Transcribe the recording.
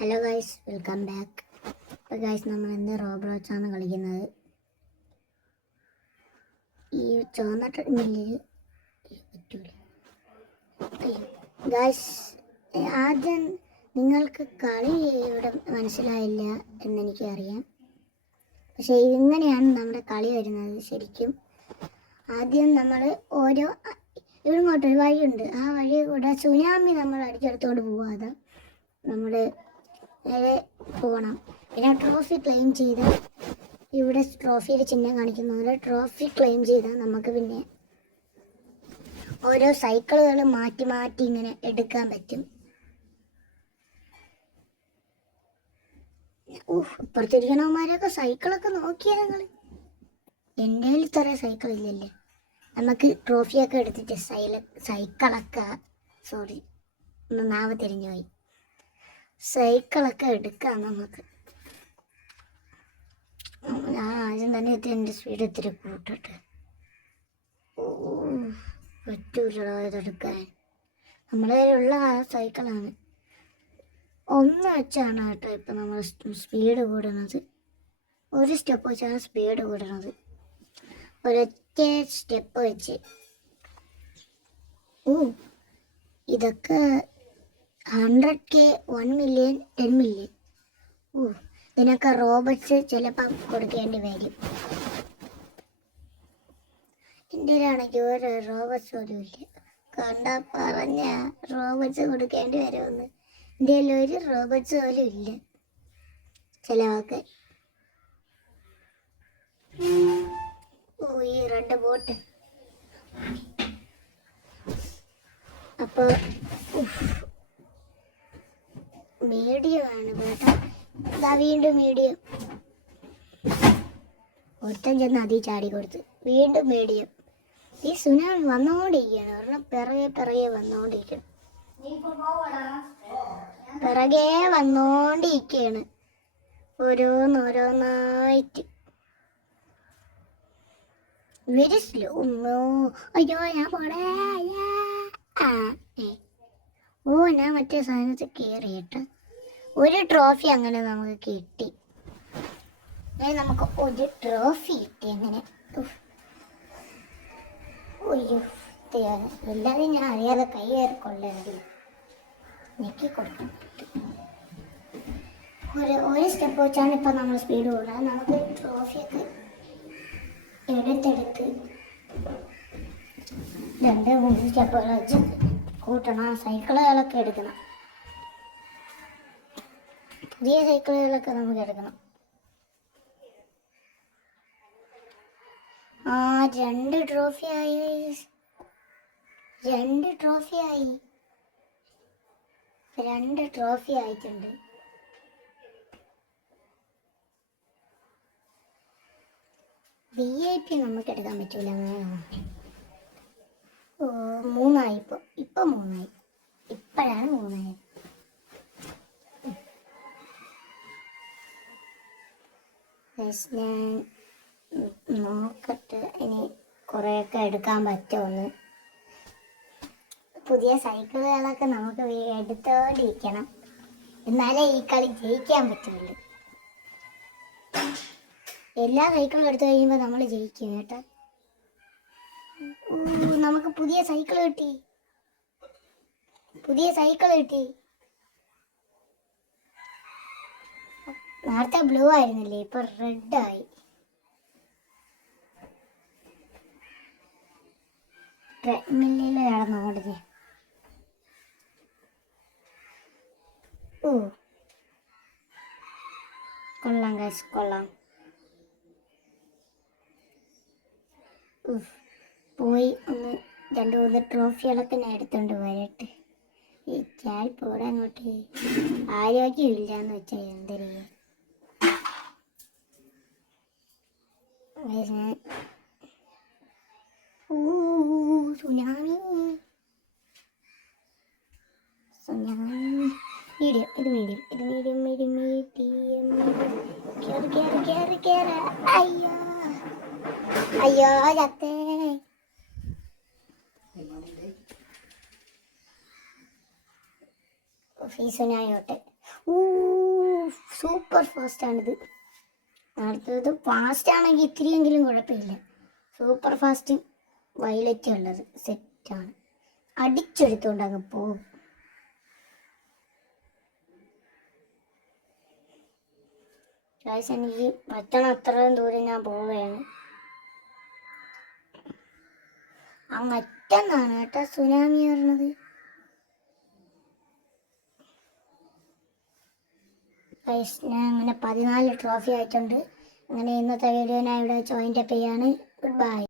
Hello guys, welcome back. അപ്പോൾ guys, നമ്മൾ ഇന്ന് റോബ്ലോക്സാണ് കളിക്കുന്നത്. ഈ ചുവന്ന ട്രെഡ്മില്ലിൽ പറ്റൂല. ഗൈസ്, ആദ്യം നിങ്ങൾക്ക് കളി ഇവിടെ മനസ്സിലായില്ല എന്നെനിക്കറിയാം. പക്ഷേ ഇങ്ങനെയാണ് നമ്മുടെ കളി വരുന്നത് ശരിക്കും. ആദ്യം നമ്മൾ ഇവിടങ്ങോട്ടൊരു വഴിയുണ്ട്. ആ വഴി കൂടെ സുനാമി നമ്മൾ അടിച്ചെടുത്തോണ്ട് പോവാതെ നമ്മൾ നേരെ പോകണം. പിന്നെ ട്രോഫി ക്ലെയിം ചെയ്ത് ഇവിടെ ട്രോഫിയുടെ ചിഹ്നം കാണിക്കുന്ന പോലെ ട്രോഫി ക്ലെയിം ചെയ്താൽ നമുക്ക് പിന്നെ ഓരോ സൈക്കിളുകൾ മാറ്റി മാറ്റി ഇങ്ങനെ എടുക്കാൻ പറ്റും. ഇപ്പുറത്തിരിക്കണവന്മാരൊക്കെ സൈക്കിളൊക്കെ നോക്കിയാൽ നിങ്ങൾ. എൻ്റെ കയ്യിൽ ഇത്ര സൈക്കിൾ ഇല്ലല്ലേ. നമുക്ക് ട്രോഫിയൊക്കെ എടുത്തിട്ട് സൈക്കിളൊക്കെ നാവ് തിരിഞ്ഞു പോയി. സൈക്കിളൊക്കെ എടുക്കാം നമുക്ക്. ഞാൻ ആദ്യം തന്നെ എൻ്റെ സ്പീഡ് ഇത്തിരി കൂട്ടട്ടെ. പറ്റൂലോ ഇതെടുക്കാൻ. നമ്മുടെ കയ്യിലുള്ള ആ സൈക്കിളാണ്. ഒന്ന് വെച്ചാണ് കേട്ടോ ഇപ്പം നമ്മൾ സ്പീഡ് കൂടുന്നത്. ഒരു സ്റ്റെപ്പ് വെച്ചാണ് സ്പീഡ് കൂടുന്നത്. ഒരൊറ്റ സ്റ്റെപ്പ് വെച്ച്. ഇതൊക്കെ 100K, 1 മില്യൺ, 10 മില്യൺ. ഇതിനൊക്കെ റോബോട്ട്സ് ചിലപ്പം കൊടുക്കേണ്ടി വരും. ഇന്ത്യയിലാണെങ്കിൽ ഒരു റോബോട്ട്സ് പോലും ഇല്ല. കണ്ടാ പറഞ്ഞ റോബോട്ട്സ് കൊടുക്കേണ്ടി വരുമെന്ന്. ഇന്ത്യയിൽ ഒരു റോബോട്ട്സ് പോലും ഇല്ല ചിലവാക്കാൻ. ഈ റെഡ് ബോട്ട്. അപ്പോൾ മീഡിയമാണ് കേട്ടോ. ഇതാ വീണ്ടും മീഡിയം. ഒരുത്തൻ ചെന്ന് അതിൽ ചാടി കൊടുത്ത്. വീണ്ടും മീഡിയം. ഈ സുനാമി വന്നുകൊണ്ടിരിക്കുകയാണ്. ഒരെണ്ണം പിറകെ വന്നുകൊണ്ടിരിക്കണം. പിറകെ വന്നുകൊണ്ടിരിക്കുകയാണ് ഓരോന്നായിട്ട്. Very slow. അയ്യോ, ഞാൻ പോടേ. ഞാൻ മറ്റേ സാധനത്തിൽ കയറി കേട്ടോ. ഒരു ട്രോഫി അങ്ങനെ നമുക്ക് കിട്ടി. നമുക്ക് ഒരു ട്രോഫി കിട്ടി അങ്ങനെ. എല്ലാവരും ഞാൻ അറിയാതെ കൈ കയറിക്കൊള്ളെങ്കിൽ ഞെക്കി കൊടുക്കണം. ഒരു സ്റ്റെപ്പ് വെച്ചാണ് ഇപ്പം നമ്മൾ സ്പീഡ് കൂടുന്നത്. നമുക്ക് ട്രോഫിയൊക്കെ എടുത്തെടുത്ത് 2-3 സ്റ്റെപ്പുകൾ വെച്ച് കൂട്ടണം. സൈക്കിളുകളൊക്കെ എടുക്കണം. പുതിയ സൈക്കിളുകളൊക്കെ നമുക്ക് എടുക്കണം. 2 ട്രോഫിയായി. 2 ട്രോഫി ആയിട്ടുണ്ട്. VIP നമുക്ക് എടുക്കാൻ പറ്റൂല. 3 ഇപ്പം 3. ഇപ്പോഴാണ് 3. ഞാൻ നോക്കട്ടെ ഇനി കുറേയൊക്കെ എടുക്കാൻ പറ്റുമെന്ന്. പുതിയ സൈക്കിളുകളൊക്കെ നമുക്ക് എടുത്തോണ്ടിരിക്കണം. എന്നാലേ ഈ കളി ജയിക്കാൻ പറ്റുള്ളൂ. എല്ലാ സൈക്കിളും എടുത്തു കഴിയുമ്പോൾ നമ്മൾ ജയിക്കും കേട്ടോ. നമുക്ക് പുതിയ സൈക്കിൾ കിട്ടി. നേരത്തെ ബ്ലൂ ആയിരുന്നില്ലേ, ഇപ്പൊ റെഡ് ആയി. ട്രെഡ്മില്ലിൽ കിടന്നോടുന്നേ. കൊള്ളാം ഗൈസ്, കൊള്ളാം. പോയി ഒന്ന് 2-3 ട്രോഫികളൊക്കെ ഞാൻ എടുത്തോണ്ട് വരട്ടെ. ഈ ചാൽ പോരാ അങ്ങോട്ട്. ആരോഗ്യമില്ലാന്ന് വെച്ചാൽ എന്തരിക. സുനാമി. മീഡിയം. കേറ്. അയ്യോ ചത്തേ. സുനാമിയോട്ട്. സൂപ്പർ ഫാസ്റ്റാണിത്. അടുത്തത് ഫാസ്റ്റ് ആണെങ്കിൽ ഇത്തിരിയെങ്കിലും കുഴപ്പമില്ല. സൂപ്പർ ഫാസ്റ്റ് വയലറ്റ് ഉള്ളത് സെറ്റാണ്. അടിച്ചെടുത്തുകൊണ്ട് അങ്ങ് പോകും. ഗൈസ് എനിക്ക് പറ്റണ അത്രയും ദൂരം ഞാൻ പോവുകയാണ്. അങ്ങറ്റന്നാണ് കേട്ടോ സുനാമി പറഞ്ഞത്. ഗൈസ് ഞാൻ അങ്ങനെ 14 ട്രോഫി ആയിട്ടുണ്ട്. അങ്ങനെ ഇന്നത്തെ വീഡിയോ ഞാൻ ഇവിടെ ജോയിൻ്റ് അപ്പ് ചെയ്യാണ്. Good bye.